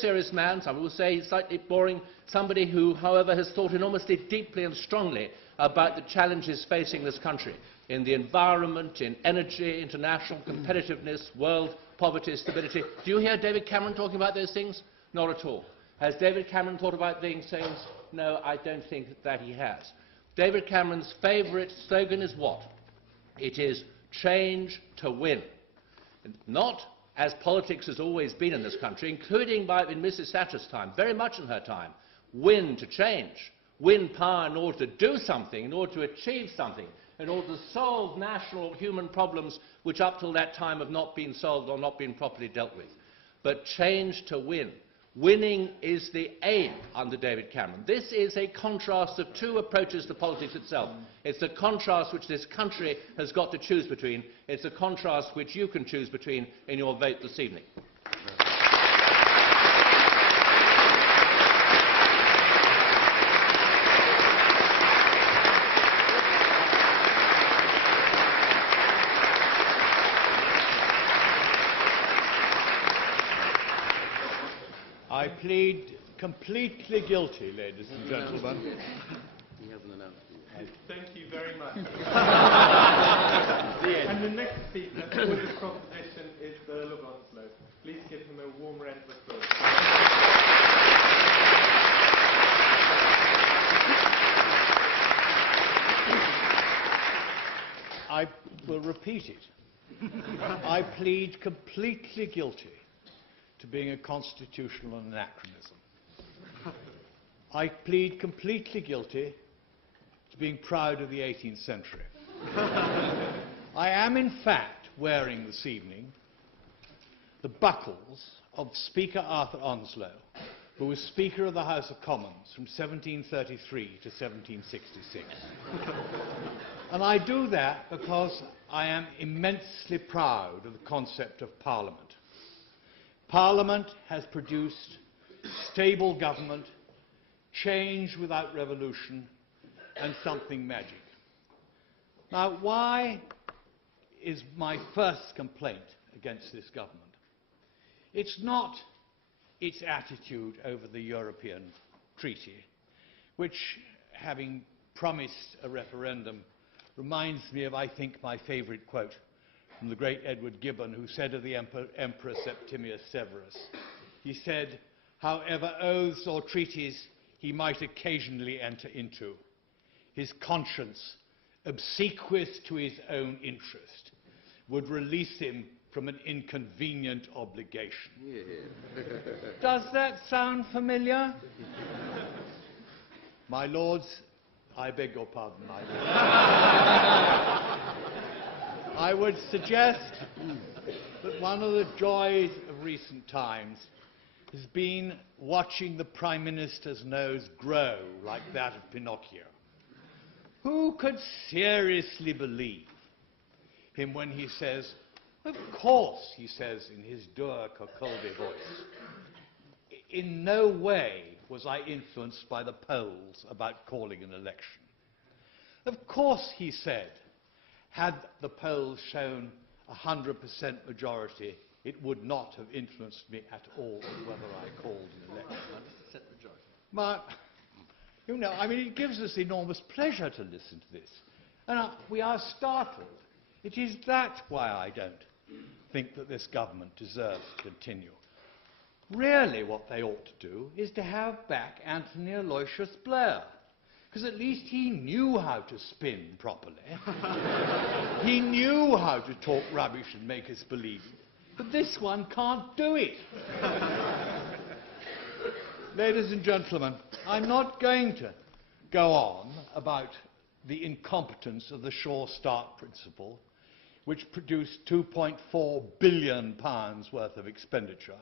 serious man. Some will say he's slightly boring. Somebody who, however, has thought enormously deeply and strongly about the challenges facing this country in the environment, in energy, international competitiveness, world poverty, stability. Do you hear David Cameron talking about those things? Not at all. Has David Cameron thought about these things? No, I don't think that he has. David Cameron's favourite slogan is what? It is change to win. Not as politics has always been in this country, including in Mrs. Thatcher's time, very much in her time, win to change, win power in order to do something, in order to achieve something, in order to solve national human problems which up till that time have not been solved or not been properly dealt with. But change to win. Winning is the aim under David Cameron. This is a contrast of two approaches to politics itself. It's a contrast which this country has got to choose between. It's a contrast which you can choose between in your vote this evening. I plead completely guilty, ladies and gentlemen. He hasn't announced it. Thank you very much. And the next speaker for this proposition is the Earl of Onslow. Please give him a warm round of applause. I will repeat it. I plead completely guilty to being a constitutional anachronism. I plead completely guilty to being proud of the 18th century. I am, in fact, wearing this evening the buckles of Speaker Arthur Onslow, who was Speaker of the House of Commons from 1733 to 1766. And I do that because I am immensely proud of the concept of Parliament. Parliament has produced stable government, change without revolution, and something magic. Now, why is my first complaint against this government? It's not its attitude over the European Treaty, which, having promised a referendum, reminds me of, I think, my favourite quote from the great Edward Gibbon, who said of the Emperor Septimius Severus, he said, however oaths or treaties he might occasionally enter into, his conscience, obsequious to his own interest, would release him from an inconvenient obligation. Yeah. Does that sound familiar? My lords, I beg your pardon, my lords. I would suggest that one of the joys of recent times has been watching the Prime Minister's nose grow like that of Pinocchio. Who could seriously believe him when he says, of course, he says in his dour Kirkcaldy voice, in no way was I influenced by the polls about calling an election. Of course, he said, had the polls shown 100% majority, it would not have influenced me at all on whether I called an election. But, you know, I mean, it gives us enormous pleasure to listen to this. And we are startled. It is that why I don't think that this government deserves to continue. Really, what they ought to do is to have back Anthony Aloysius Blair, because at least he knew how to spin properly. He knew how to talk rubbish and make us believe it. But this one can't do it. Ladies and gentlemen, I'm not going to go on about the incompetence of the Sure Start principle, which produced £2.4 billion worth of expenditure,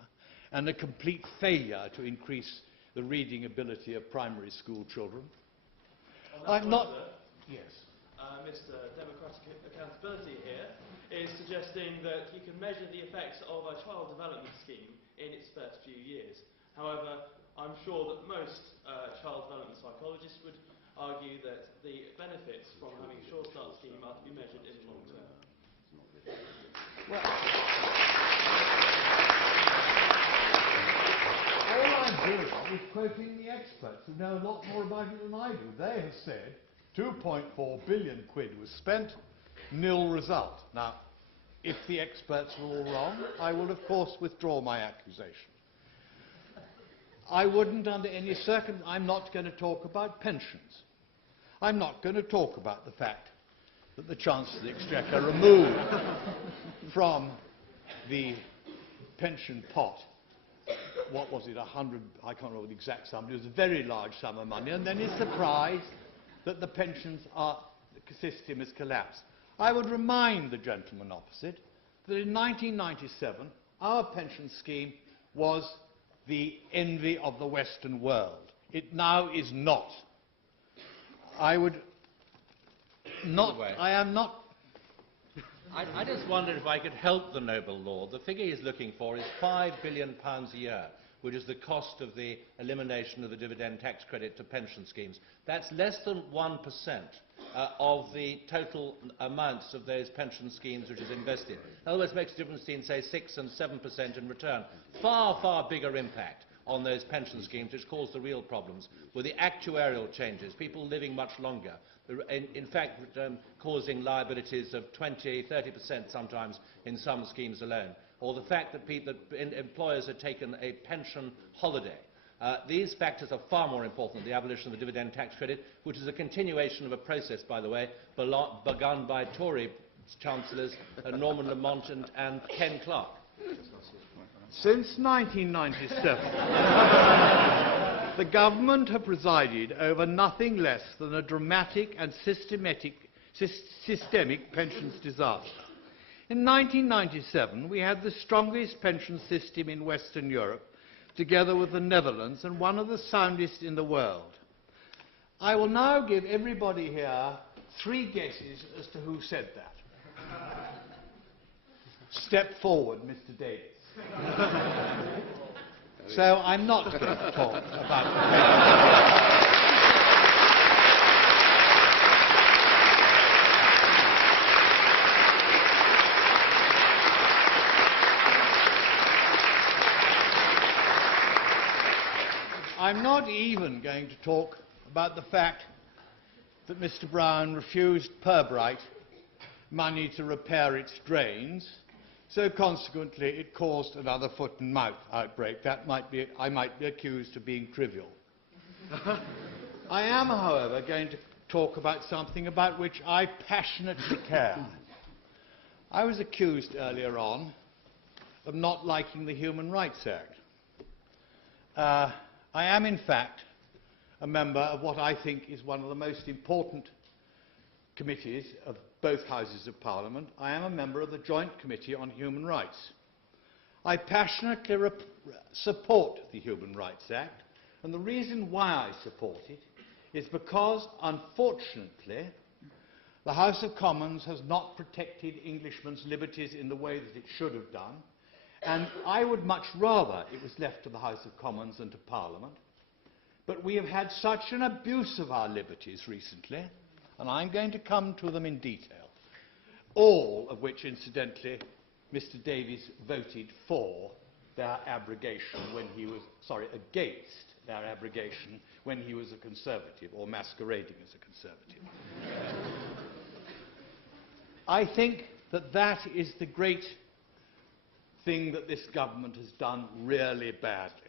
and a complete failure to increase the reading ability of primary school children. I'm not... Yes. Mr. Democratic Accountability here is suggesting that you can measure the effects of a child development scheme in its first few years. However, I'm sure that most child development psychologists would argue that the benefits from having a Sure Start scheme are to be measured in the long term. Well, Zilligan was quoting the experts who know a lot more about it than I do. They have said 2.4 billion quid was spent, nil result. Now, if the experts are all wrong, I will, of course, withdraw my accusation. I wouldn't under any circumstances. I'm not going to talk about pensions. I'm not going to talk about the fact that the Chancellor of the Exchequer removed from the pension pot, what was it, 100, I can't remember the exact sum, it was a very large sum of money, and then is surprised that the the system has collapsed. I would remind the gentleman opposite that in 1997 our pension scheme was the envy of the Western world. It now is not. I would not, I am not. I just wondered if I could help the noble lord. The figure he's looking for is £5 billion a year, which is the cost of the elimination of the dividend tax credit to pension schemes. That's less than 1% of the total amounts of those pension schemes which is invested. In other words, it makes a difference between, say, 6 and 7% in return. Far, far bigger impact on those pension schemes, which cause the real problems, were the actuarial changes, people living much longer, in fact causing liabilities of 20, 30% sometimes in some schemes alone, or the fact that employers had taken a pension holiday. These factors are far more important than the abolition of the dividend tax credit, which is a continuation of a process, by the way, begun by Tory Chancellors Norman Lamont and Ken Clarke. Since 1997, the government have presided over nothing less than a dramatic and systemic pensions disaster. In 1997, we had the strongest pension system in Western Europe, together with the Netherlands, and one of the soundest in the world. I will now give everybody here 3 guesses as to who said that. Step forward, Mr. Davis. So I'm not going to talk about I'm not even going to talk about the fact that Mr. Brown refused Pirbright money to repair its drains, so consequently it caused another foot and mouth outbreak. That I might be accused of being trivial. I am, however, going to talk about something about which I passionately care. I was accused earlier on of not liking the Human Rights Act. I am, in fact, a member of what I think is one of the most important committees of both Houses of Parliament. I am a member of the Joint Committee on Human Rights. I passionately support the Human Rights Act, and the reason why I support it is because, unfortunately, the House of Commons has not protected Englishmen's liberties in the way that it should have done, and I would much rather it was left to the House of Commons than to Parliament. But we have had such an abuse of our liberties recently, and I'm going to come to them in detail, all of which, incidentally, Mr. Davies voted for their abrogation when he was, sorry, against their abrogation when he was a Conservative, or masquerading as a Conservative. I think that that is the great thing that this government has done really badly.